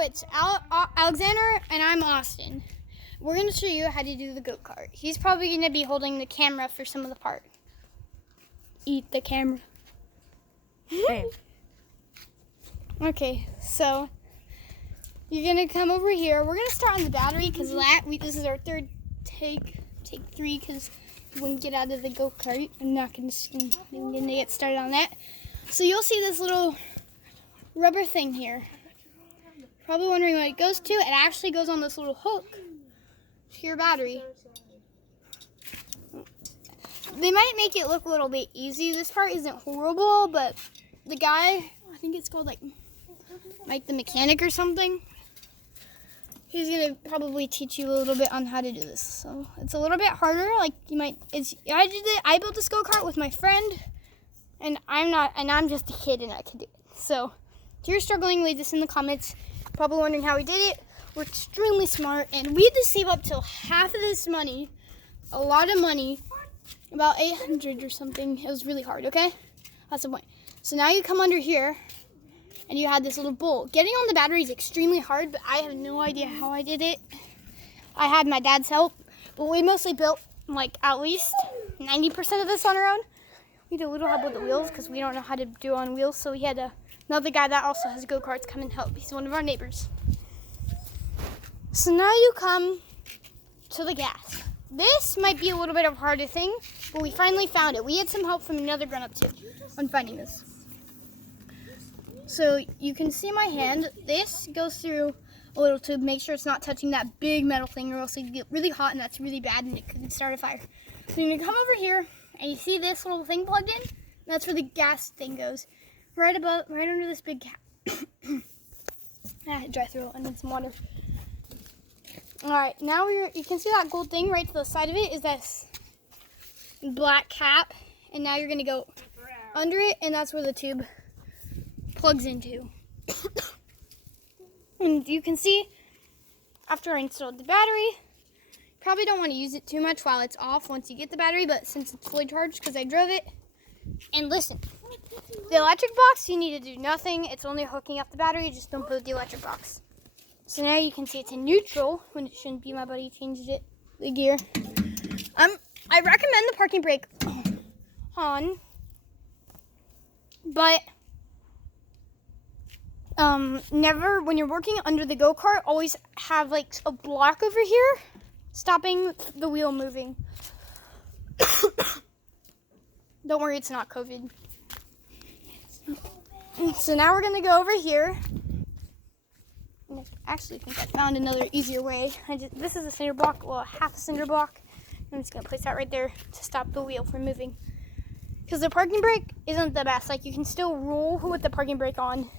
it's Alexander and I'm Austin. We're going to show you how to do the go-kart. He's probably going to be holding the camera for some of the part. Eat the camera. Okay, so you're going to come over here. We're going to start on the battery because this is our third take 3 because we wouldn't get out of the go-kart. I'm not going to get started on that. So you'll see this little rubber thing here. Probably wondering what it goes to. It actually goes on this little hook to your battery. They might make it look a little bit easy. This part isn't horrible, but the guy, I think it's called like the mechanic or something, he's gonna probably teach you a little bit on how to do this. So it's a little bit harder. Like I built this go-kart with my friend, and I'm just a kid and I can do it. So if you're struggling, leave this in the comments. Probably wondering how we did it. We're extremely smart, and we had to save up till half of this money, a lot of money, about 800 or something. It was really hard, okay? That's the point. So now you come under here, and you had this little bolt. Getting on the battery is extremely hard, but I have no idea how I did it. I had my dad's help, but we mostly built like at least 90% of this on our own. We did a little help with the wheels because we don't know how to do on wheels, so we had another guy that also has go-karts come and help. He's one of our neighbors. So now you come to the gas. This might be a little bit of a harder thing, but we finally found it. We had some help from another grown-up too on finding this. So you can see my hand. This goes through a little tube. Make sure it's not touching that big metal thing, or else you get really hot, and that's really bad, and it could start a fire. So you're gonna come over here, and you see this little thing plugged in. That's where the gas thing goes. Right under this big cap. I had to dry through it. I need some water. All right, now you can see that gold thing right to the side of it is this black cap, and now you're gonna go under it, and that's where the tube plugs into. And you can see after I installed the battery, probably don't want to use it too much while it's off once you get the battery, but since it's fully charged because I drove it. And listen, the electric box, you need to do nothing. It's only hooking up the battery. Just don't put the electric box. So now you can see it's in neutral when it shouldn't be. My buddy changed it, the gear. I recommend the parking brake on, but never, when you're working under the go-kart, always have like a block over here stopping the wheel moving. Don't worry, it's not COVID. So now we're gonna go over here. And I actually think I found another easier way. This is a cinder block, well, half a cinder block. I'm just gonna place that right there to stop the wheel from moving. Because the parking brake isn't the best. Like, you can still roll with the parking brake on.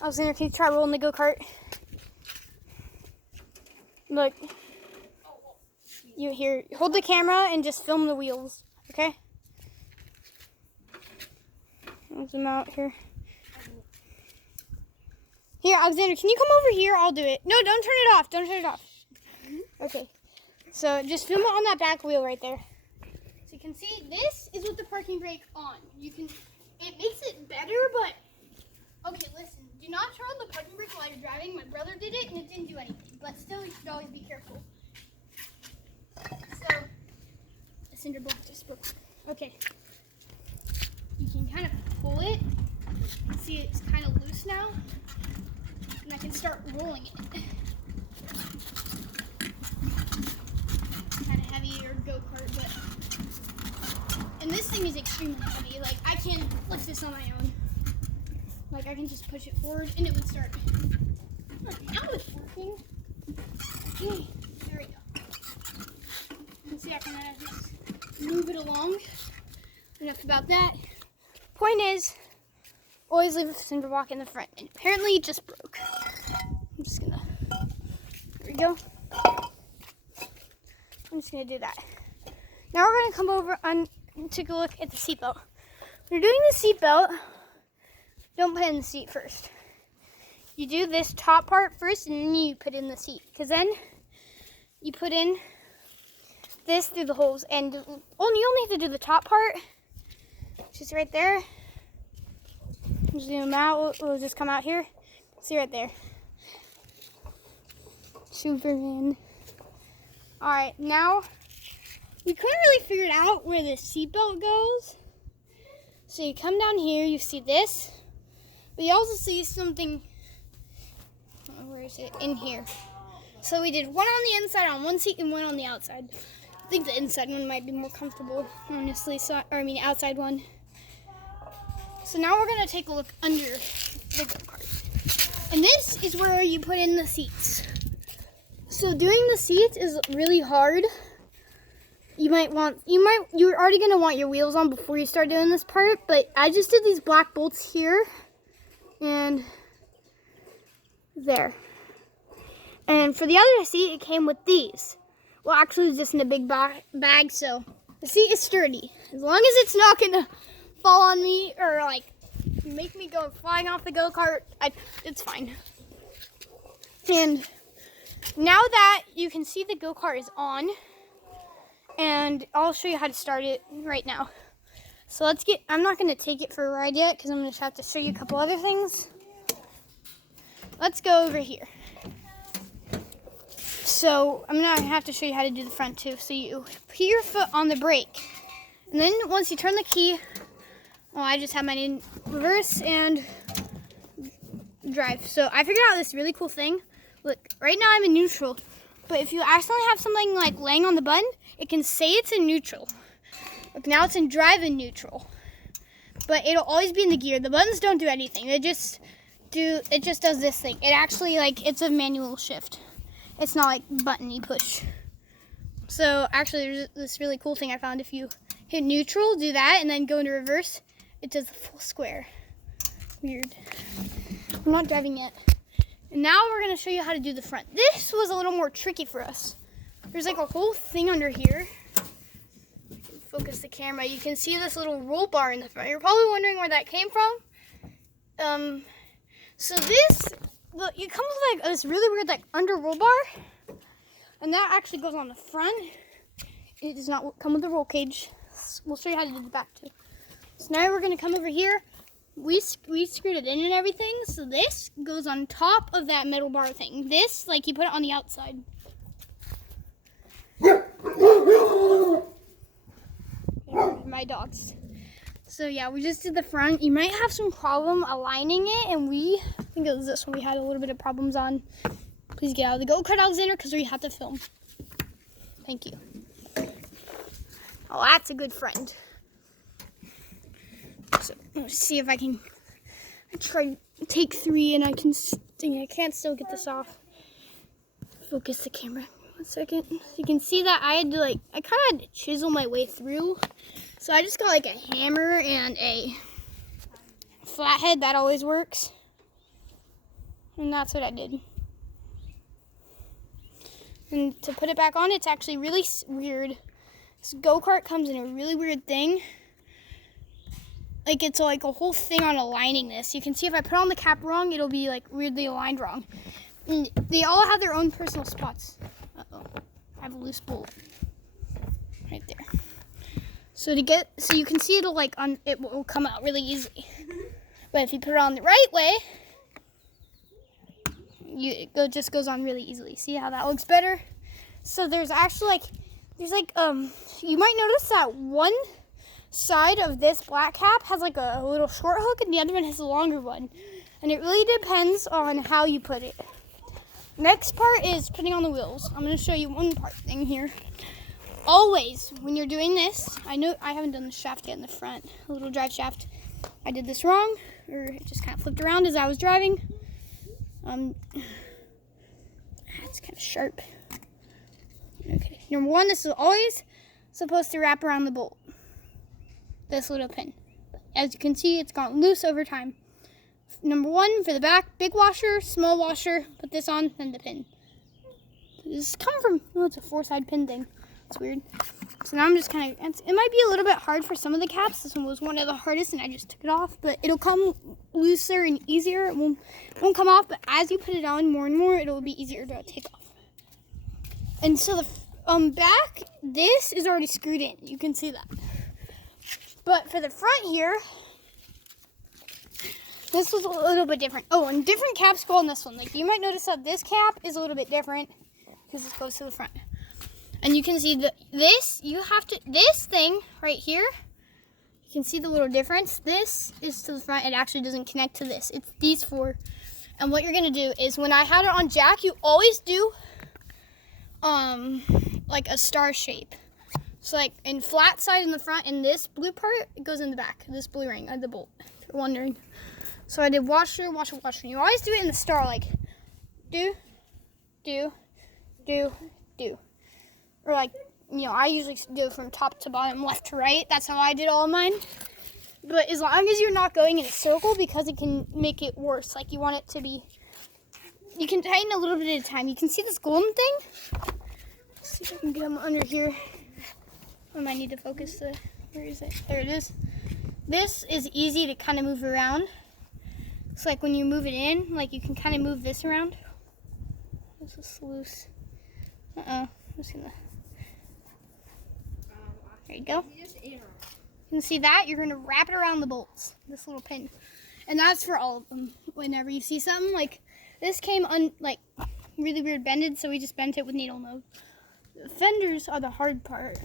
Alexander, can you try rolling the go-kart? Look. Hold the camera and just film the wheels, okay? I'll zoom out here. Here, Alexander, can you come over here? I'll do it. No, don't turn it off. Don't turn it off. Okay. So just film it on that back wheel right there. So you can see this is with the parking brake on. It makes it better, but okay, listen. Do not turn on the parking brake while you're driving. My brother did it and it didn't do anything. But still, you should always be careful. So the cinder block just broke. Okay. You can kind of pull it. You can see it's kind of loose now. And I can start rolling it. Kind of heavier go-kart, but... And this thing is extremely heavy. Like, I can't lift this on my own. Like, I can just push it forward and it would start. Now it's working. Okay, there we go. You can see I can just move it along. Enough about that. Point is, always leave a cinder block in the front. And apparently it just broke. I'm just gonna, there we go. I'm just gonna do that. Now we're gonna come over and take a look at the seatbelt. When you're doing the seatbelt, don't put in the seat first. You do this top part first and then you put in the seat. Because then you put in this through the holes. And you only have to do the top part, which is right there. Zoom out, we'll just come out here. See right there. Super in. All right, now we couldn't really figure out where the seatbelt goes. So you come down here, you see this, but you also see something, where is it? In here. So we did one on the inside on one seat and one on the outside. I think the inside one might be more comfortable, honestly, outside one. So now we're gonna take a look under the go-kart. And this is where you put in the seats. So doing the seats is really hard. You're already gonna want your wheels on before you start doing this part, but I just did these black bolts here and there. And for the other seat, it came with these. Well, actually, it was just in a big bag, so the seat is sturdy. As long as it's not gonna fall on me or like make me go flying off the go-kart, it's fine. And now that you can see the go-kart is on, and I'll show you how to start it right now. So I'm not gonna take it for a ride yet because I'm gonna have to show you a couple other things. Let's go over here. So I'm gonna have to show you how to do the front too. So you put your foot on the brake, and then once you turn the key, I just have mine in reverse and drive. So I figured out this really cool thing. Look, right now I'm in neutral, but if you accidentally have something like laying on the button, it can say it's in neutral. Look, now it's in drive in neutral, but it'll always be in the gear. The buttons don't do anything. It just does this thing. It actually, it's a manual shift. It's not like button-y push. So actually, there's this really cool thing I found. If you hit neutral, do that, and then go into reverse, it does the full square. Weird. I'm not driving yet. And now we're gonna show you how to do the front. This was a little more tricky for us. There's like a whole thing under here. Focus the camera. You can see this little roll bar in the front. You're probably wondering where that came from. So it comes with like this really weird under roll bar, and that actually goes on the front. It does not come with the roll cage. We'll show you how to do the back too. So now we're gonna come over here. We screwed it in and everything, so this goes on top of that metal bar thing. This, you put it on the outside. My dogs. So yeah, we just did the front. You might have some problem aligning it, and I think it was this one we had a little bit of problems on. Please get out of the go-kart, Alexander, because we have to film. Thank you. Oh, that's a good friend. So let's see if I try take 3 and I can't still get this off. Focus the camera. 1 second. So you can see that I kind of had to chisel my way through. So I just got a hammer and a flathead. That always works. And that's what I did. And to put it back on, it's actually really weird. This go-kart comes in a really weird thing. It's a whole thing on aligning this. You can see if I put on the cap wrong, it'll be weirdly aligned wrong. And they all have their own personal spots. Uh-oh, I have a loose bolt right there. So you can see it will come out really easily. But if you put it on the right way, it just goes on really easily. See how that looks better? So there's actually you might notice that one side of this black cap has a little short hook and the other one has a longer one. And it really depends on how you put it. Next part is putting on the wheels. I'm going to show you one thing here. Always, when you're doing this, I know I haven't done the shaft yet in the front, a little drive shaft. I did this wrong, or it just kind of flipped around as I was driving. It's kind of sharp. Okay, number 1, this is always supposed to wrap around the bolt. This little pin. As you can see, it's gone loose over time. Number 1 for the back, big washer, small washer, put this on, then the pin. This is coming from, it's a 4-side pin thing. It's weird. So now I'm just it might be a little bit hard for some of the caps. This one was one of the hardest and I just took it off, but it'll come looser and easier. It won't come off, but as you put it on more and more, it'll be easier to take off. And so the back, this is already screwed in. You can see that. But for the front here, This was a little bit different. Oh, and different caps go on this one. Like you might notice that this cap is a little bit different because it goes to the front. And you can see this thing right here. You can see the little difference. This is to the front. It actually doesn't connect to this. It's these four. And what you're gonna do is when I had it on jack, you always do like a star shape. So like in flat side in the front, and this blue part, it goes in the back. This blue ring, the bolt, if you're wondering. So I did washer, washer, washer. You always do it in the star, like do, do, do, do. Or like, you know, I usually do it from top to bottom, left to right. That's how I did all of mine. But as long as you're not going in a circle, because it can make it worse. Like you want it to be, you can tighten a little bit at a time. You can see this golden thing. Let's see if I can get them under here. I might need to focus where is it? There it is. This is easy to kind of move around. It's like when you move it in, like you can kind of move this around. This is loose. I'm just gonna, there you go. You can see that, you're gonna wrap it around the bolts, this little pin. And that's for all of them. Whenever you see something like this came like really weird bended, so we just bent it with needle nose. The fenders are the hard part.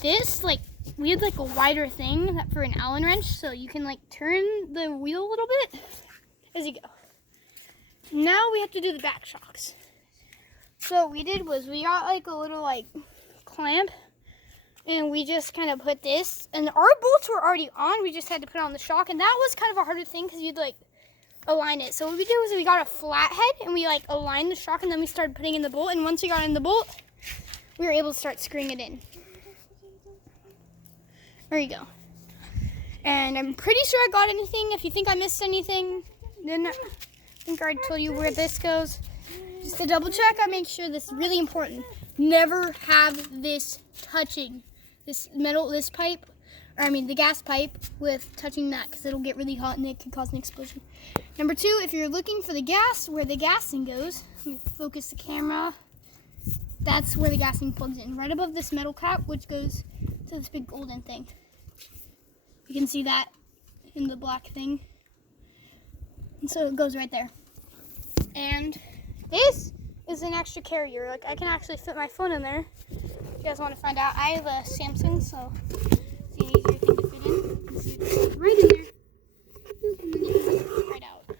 This, like, we had like a wider thing for an Allen wrench, so you can like turn the wheel a little bit as you go. Now we have to do the back shocks. So what we did was we got like a little like clamp, and we just kind of put this, and our bolts were already on, we just had to put on the shock, and that was kind of a harder thing because you'd like align it. So what we did was we got a flat head and we like aligned the shock, and then we started putting in the bolt, and once we got in the bolt, we were able to start screwing it in. There you go. And I'm pretty sure I got anything. If you think I missed anything, then I think I already told you where this goes. Just to double check, I make sure this is really important. Never have this touching, this pipe, or I mean the gas pipe with touching that, because it'll get really hot and it could cause an explosion. Number two, if you're looking for the gas, where the gasing goes, let me focus the camera. That's where the gasing plugs in, right above this metal cap, which goes to this big golden thing. You can see that in the black thing. And so it goes right there. And this is an extra carrier. Like I can actually fit my phone in there. If you guys want to find out, I have a Samsung, so it's an easier thing to fit in. You can see it's right in there. And then you can pull it right out.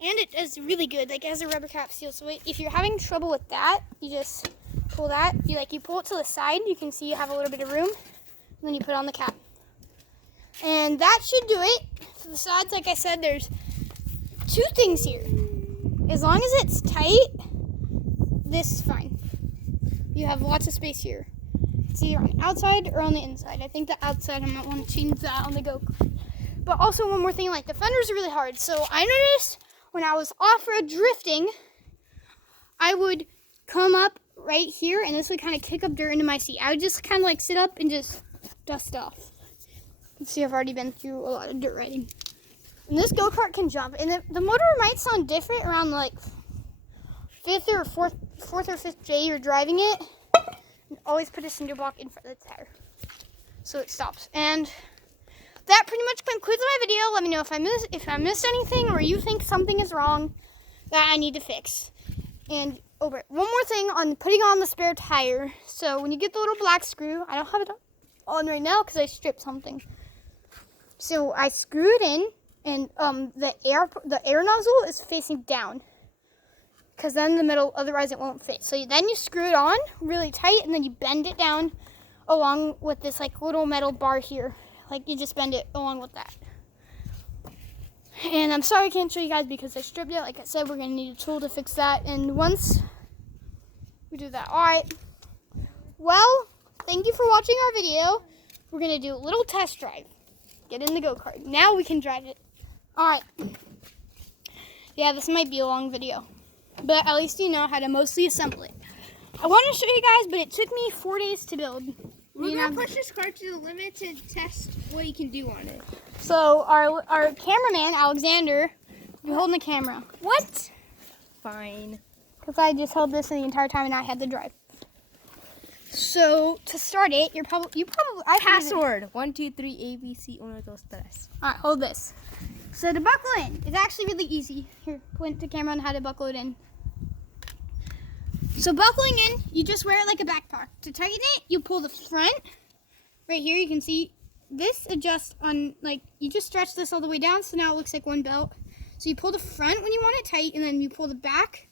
And it does really good, like as a rubber cap seal. So if you're having trouble with that, you just pull that. You pull it to the side. You can see you have a little bit of room. And then you put on the cap. And that should do it. For the sides, like I said, there's two things here. As long as it's tight, this is fine. You have lots of space here. It's either on the outside or on the inside. I think the outside, I might want to change that on the go-kart. But also one more thing, like the fenders are really hard. So I noticed when I was off-road drifting, I would come up right here and this would kind of kick up dirt into my seat. I would just kind of like sit up and just dust off. You can see I've already been through a lot of dirt riding. And this go-kart can jump, and the motor might sound different around like fourth or fifth day you're driving it. And always put a cinder block in front of the tire so it stops. And that pretty much concludes my video. Let me know if I missed anything, or you think something is wrong that I need to fix. And one more thing on putting on the spare tire. So when you get the little black screw, I don't have it on right now because I stripped something. So I screw it in, and the air nozzle is facing down, because then the middle, otherwise it won't fit. So then you screw it on really tight, and then you bend it down along with this like little metal bar here. Like you just bend it along with that. And I'm sorry I can't show you guys because I stripped it. Like I said, we're gonna need a tool to fix that. And once we do that, all right. Well, thank you for watching our video. We're gonna do a little test drive. Get in the go-kart. Now we can drive it. All right. Yeah, this might be a long video, but at least you know how to mostly assemble it. I want to show you guys, but it took me 4 days to build. We're going to push this car to the limit to test what you can do on it. So our cameraman, Alexander, you're holding the camera. What? Fine. Because I just held this the entire time and I had to drive. So to start it, you probably I Password 1, 2, 3 ABC 1, 2, 3. All right, hold this. So to buckle in, it's actually really easy. Here, point the camera on how to buckle it in. So buckling in, you just wear it like a backpack. To tighten it, you pull the front. Right here, you can see this adjusts on, like, you just stretch this all the way down, so now it looks like one belt. So you pull the front when you want it tight, and then you pull the back.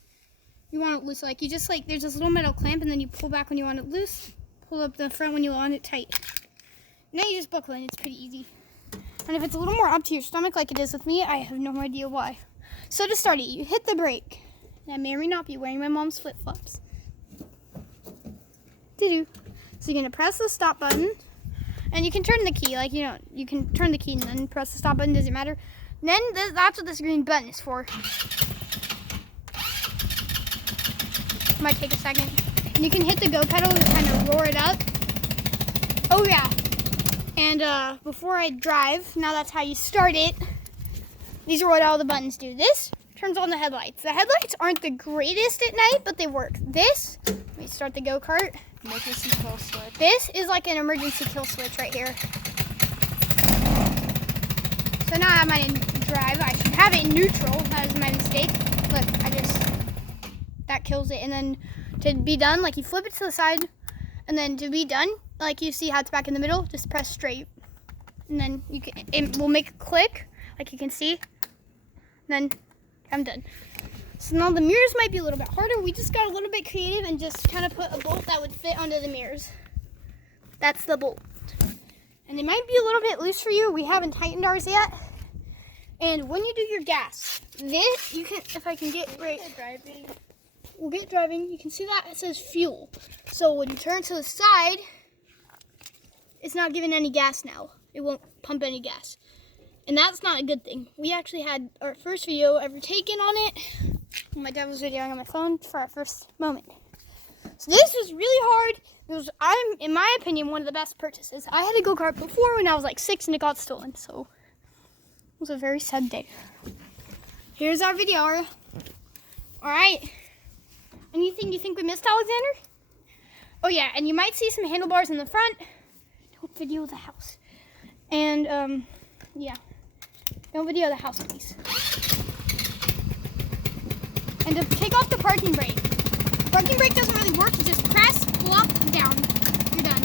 You want it loose, like you just there's this little metal clamp, and then you pull back when you want it loose. Pull up the front when you want it tight. Now you just buckle in. It's pretty easy. And if it's a little more up to your stomach, like it is with me, I have no idea why. So to start it, you hit the brake. And I may or may not be wearing my mom's flip flops. So you're gonna press the stop button, and you can turn the key. Like you can turn the key and then press the stop button. Doesn't matter. And then that's what this green button is for. Might take a second. And you can hit the go pedal to kind of roar it up. Oh yeah. And before I drive, now that's how you start it. These are what all the buttons do. This turns on the headlights. The headlights aren't the greatest at night, but they work. This, let me start the go-kart. Emergency kill switch. This is like an emergency kill switch right here. So now I have mine in drive. I should have it in neutral. That is my mistake. Look, that kills it. And then to be done, like you flip it to the side, and then to be done, like you see how it's back in the middle, just press straight. And then it will make a click, like you can see. And then I'm done. So now the mirrors might be a little bit harder. We just got a little bit creative and just kind of put a bolt that would fit onto the mirrors. That's the bolt. And it might be a little bit loose for you. We haven't tightened ours yet. And when you do your gas, this, you can, if I can get right. We'll get driving. You can see that it says fuel. So when you turn to the side, it's not giving any gas now. It won't pump any gas. And that's not a good thing. We actually had our first video ever taken on it. My dad was videoing on my phone for our first moment. So this was really hard. It was, in my opinion, one of the best purchases. I had a go-kart before when I was like 6 and it got stolen. So it was a very sad day. Here's our video. All right. Anything you think we missed, Alexander? Oh yeah, and you might see some handlebars in the front. Don't video the house. And yeah, don't video the house, please. And to take off the parking brake. Parking brake doesn't really work. You just press, pull up, down. You're done.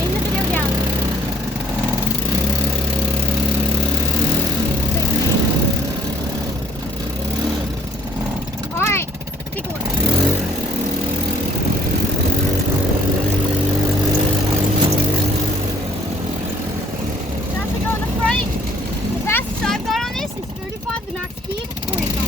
In the video down. All right, take a look. That's to go in the front. The fastest I've got on this is 35. The max speed 45.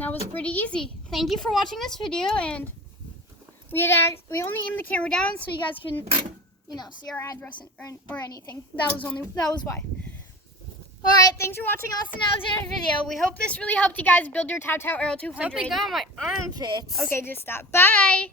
And that was pretty easy. Thank you for watching this video, and we only aimed the camera down so you guys can, see our address or anything. That was why. All right, thanks for watching Austin Alexander's video. We hope this really helped you guys build your Tao Tao Aero 200. Something got on my armpits. Okay, just stop. Bye.